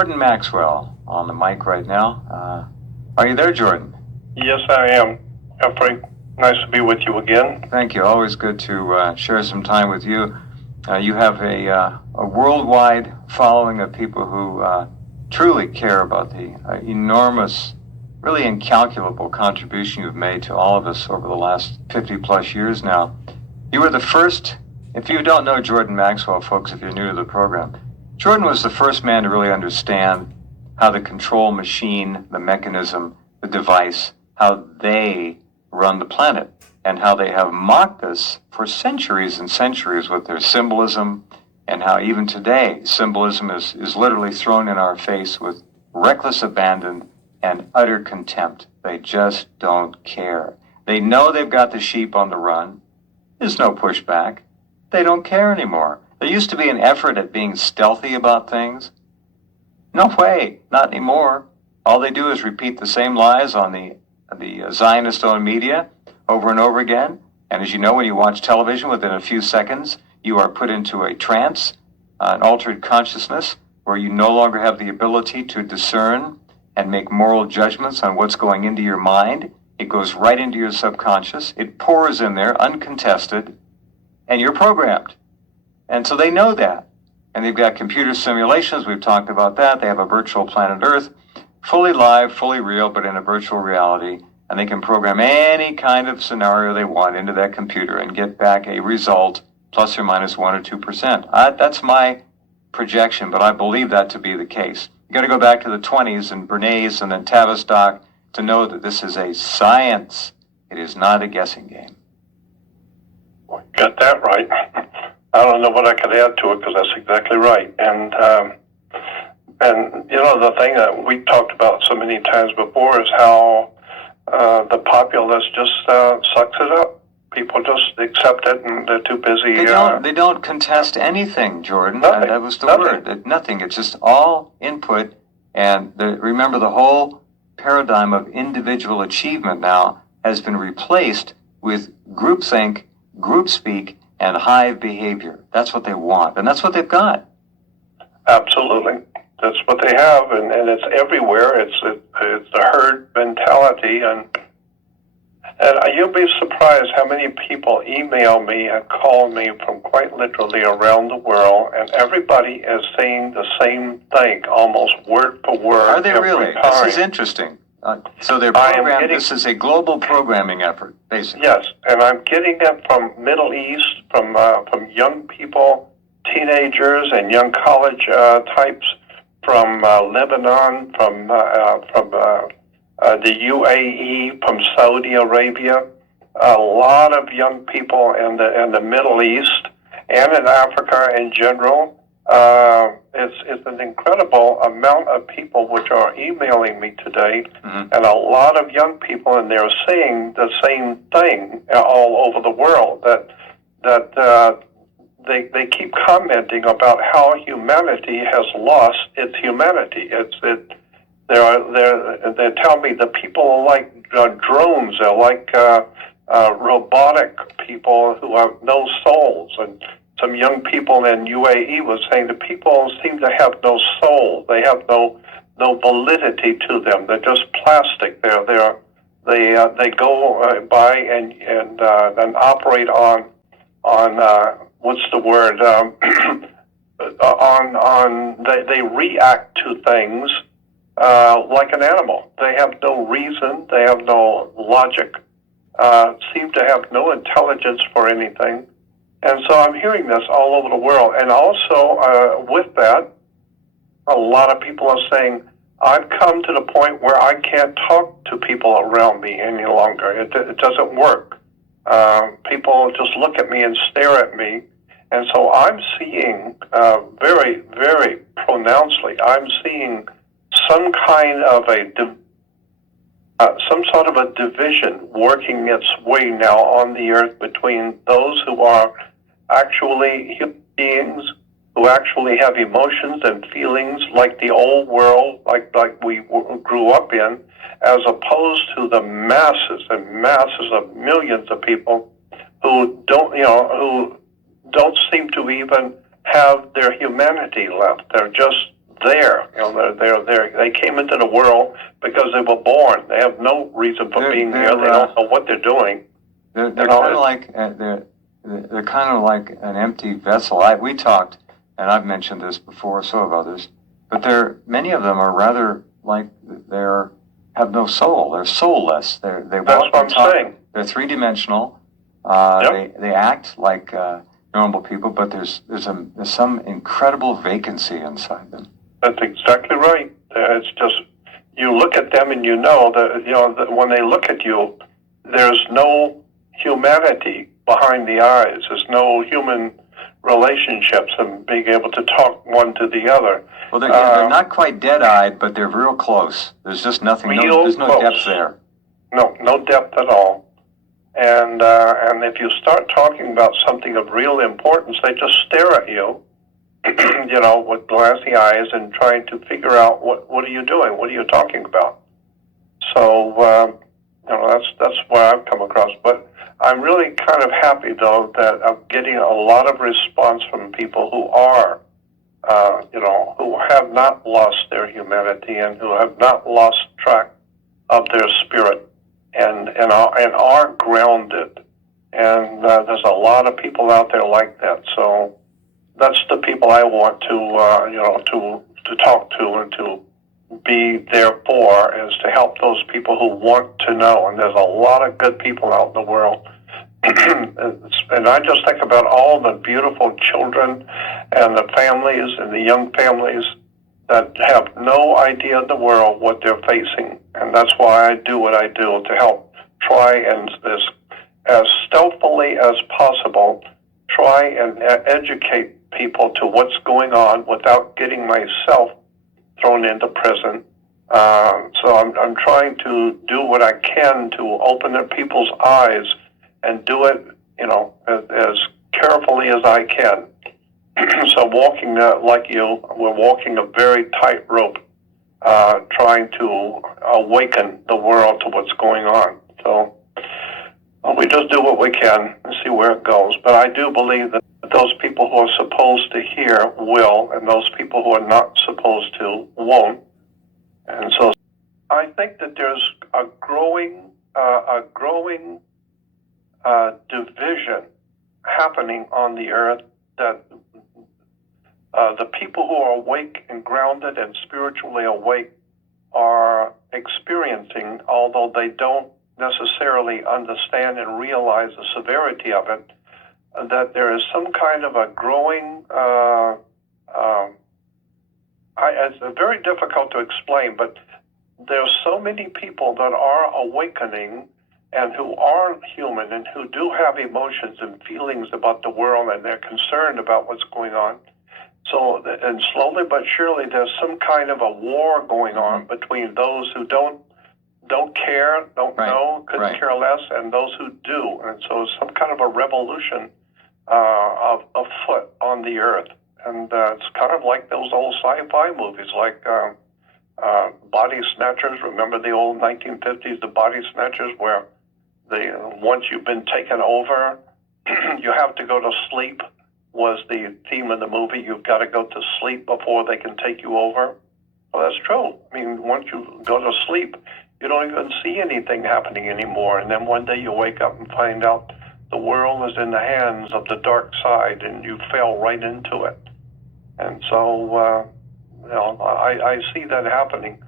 Jordan Maxwell on the mic right now. Are you there, Jordan? Yes, I am. Very nice to be with you again. Thank you. Always good to share some time with you. You have a worldwide following of people who truly care about the enormous, really incalculable contribution you've made to all of us over the last 50 plus years now. You were the first, if you don't know Jordan Maxwell, folks, if you're new to the program, Jordan was the first man to really understand how the control machine, the mechanism, the device, how they run the planet, and how they have mocked us for centuries and centuries with their symbolism, and how even today symbolism is literally thrown in our face with reckless abandon and utter contempt. They just don't care. They know they've got the sheep on the run. There's no pushback. They don't care anymore. There used to be an effort at being stealthy about things. No way, not anymore. All they do is repeat the same lies on the Zionist-owned media over and over again. And as you know, when you watch television, within a few seconds, you are put into a trance, an altered consciousness, where you no longer have the ability to discern and make moral judgments on what's going into your mind. It goes right into your subconscious. It pours in there, uncontested, and you're programmed. And so they know that. And they've got computer simulations. We've talked about that. They have a virtual planet Earth, fully live, fully real, but in a virtual reality. And they can program any kind of scenario they want into that computer and get back a result plus or minus 1 or 2%. That's my projection, but I believe that to be the case. You got to go back to the 20s and Bernays and then Tavistock to know that this is a science. It is not a guessing game. Well, you got that right. I don't know what I could add to it because that's exactly right. And you know, the thing that we talked about so many times before is how the populace just sucks it up. People just accept it, and they're too busy. They don't contest anything, Jordan. Nothing, that was the nothing. word. Nothing. It's just all input. And remember, the whole paradigm of individual achievement now has been replaced with groupthink, groupspeak, and hive behavior. That's what they want, and that's what they've got. Absolutely. That's what they have, and it's everywhere. It's the herd mentality, and you'll be surprised how many people email me and call me from quite literally around the world, and everybody is saying the same thing, almost word for word. Are they really? Time. This is interesting. So they're programmed. This is a global programming effort, basically. Yes, and I'm getting them from Middle East, from young people, teenagers, and young college types, from Lebanon, from the UAE, from Saudi Arabia, a lot of young people in the Middle East and in Africa in general. It's an incredible amount of people which are emailing me today, and a lot of young people, and they're saying the same thing all over the world, that they keep commenting about how humanity has lost its humanity. They tell me that people are like drones. They're like robotic people who have no souls. And some young people in UAE was saying that people seem to have no soul. They have no validity to them. They're just plastic. They go by and operate on what's the word? They react to things like an animal. They have no reason. They have no logic. Seem to have no intelligence for anything. And so I'm hearing this all over the world. And also with that, a lot of people are saying, I've come to the point where I can't talk to people around me any longer. It doesn't work. People just look at me and stare at me. And so I'm seeing very, very pronouncedly, I'm seeing some kind of some sort of a division working its way now on the earth between those who are actually human beings, who actually have emotions and feelings like the old world, like we grew up in, as opposed to the masses and masses of millions of people who don't seem to even have their humanity left. They're just there. They're there. They came into the world because they were born. They have no reason for being here. They don't know what they're doing. They're kind of like they're kind of like an empty vessel. We talked, and I've mentioned this before, so have others. But many of them are rather like have no soul. They're soulless. They walk. That's what I'm saying. They're three-dimensional. They act like normal people, but there's some incredible vacancy inside them. That's exactly right. It's just you look at them and you know that when they look at you, there's no humanity behind the eyes. There's no human relationships and being able to talk one to the other. Well, they're not quite dead-eyed, but they're real close. There's just nothing. There's no depth there. No depth at all. And if you start talking about something of real importance, they just stare at you, with glassy eyes and trying to figure out what are you doing? What are you talking about? So, that's where I've come across. But I'm really kind of happy, though, that I'm getting a lot of response from people who are, who have not lost their humanity and who have not lost track of their spirit and are grounded. And there's a lot of people out there like that. So that's the people I want to talk to and to be there for, is to help those people who want to know. And there's a lot of good people out in the world. And I just think about all the beautiful children and the families and the young families that have no idea in the world what they're facing. And that's why I do what I do, to help try and, as stealthily as possible, try and educate people to what's going on without getting myself thrown into prison. So I'm trying to do what I can to open their people's eyes and do it, as carefully as I can. So walking like you, we're walking a very tight rope, trying to awaken the world to what's going on. So we just do what we can and see where it goes. But I do believe that those people who are supposed to hear will, and those people who are not supposed to won't. And so I think that there's a growing division happening on the earth, that the people who are awake and grounded and spiritually awake are experiencing, although they don't necessarily understand and realize the severity of it, that there is some kind of a growing, it's very difficult to explain, but there's so many people that are awakening and who are human and who do have emotions and feelings about the world, and they're concerned about what's going on. So, and slowly but surely, there's some kind of a war going on between those who don't care, don't know, couldn't care less, and those who do. And so some kind of a revolution afoot on the earth. And it's kind of like those old sci-fi movies, like Body Snatchers. Remember the old 1950s, the Body Snatchers, where once you've been taken over, you have to go to sleep, was the theme of the movie. You've got to go to sleep before they can take you over. Well, that's true. I mean, once you go to sleep, you don't even see anything happening anymore. And then one day you wake up and find out the world is in the hands of the dark side, and you fell right into it. And so, I see that happening.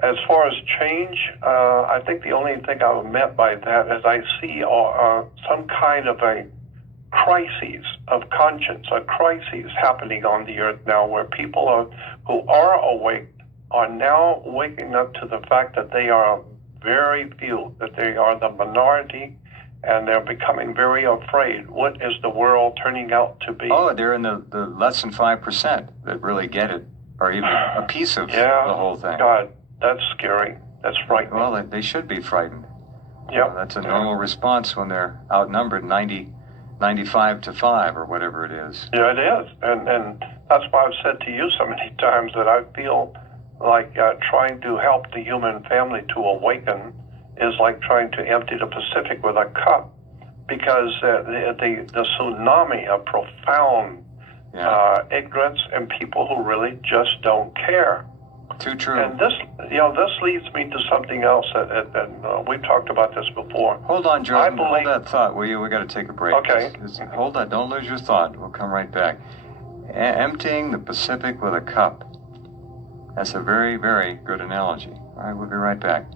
As far as change, I think the only thing I meant by that is I see some kind of a crises of conscience, a crisis happening on the earth now, where people who are awake are now waking up to the fact that they are very few, that they are the minority, and they're becoming very afraid. What is the world turning out to be? Oh, they're in the less than 5% that really get it, or even a piece of the whole thing. God, that's scary. That's frightening. Well, they should be frightened. Yep. That's a normal response when they're outnumbered 95 to 5 or whatever it is. Yeah, it is. And that's why I've said to you so many times that I feel like trying to help the human family to awaken is like trying to empty the Pacific with a cup, because the tsunami of profound ignorance, and people who really just don't care. Too true. And this leads me to something else, and we've talked about this before. Hold on, Jordan. Hold that thought, will you? We got to take a break. Okay. Hold that. Don't lose your thought. We'll come right back. Emptying the Pacific with a cup. That's a very, very good analogy. All right, we'll be right back.